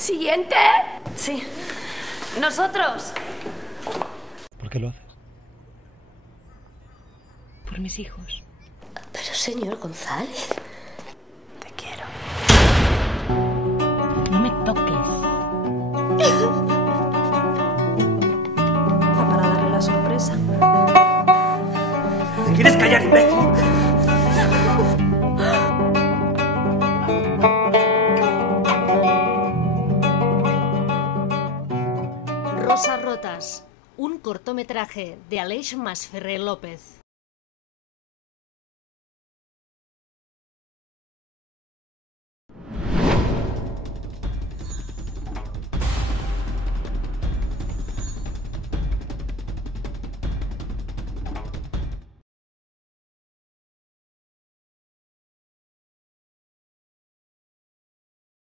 ¿Siguiente? Sí. Nosotros. ¿Por qué lo haces? Por mis hijos. Pero señor González. Te quiero. No me toques. Para darle la sorpresa. ¿Te quieres callar, imbécil? Rosas rotas, un cortometraje de Aleix Masferrer López.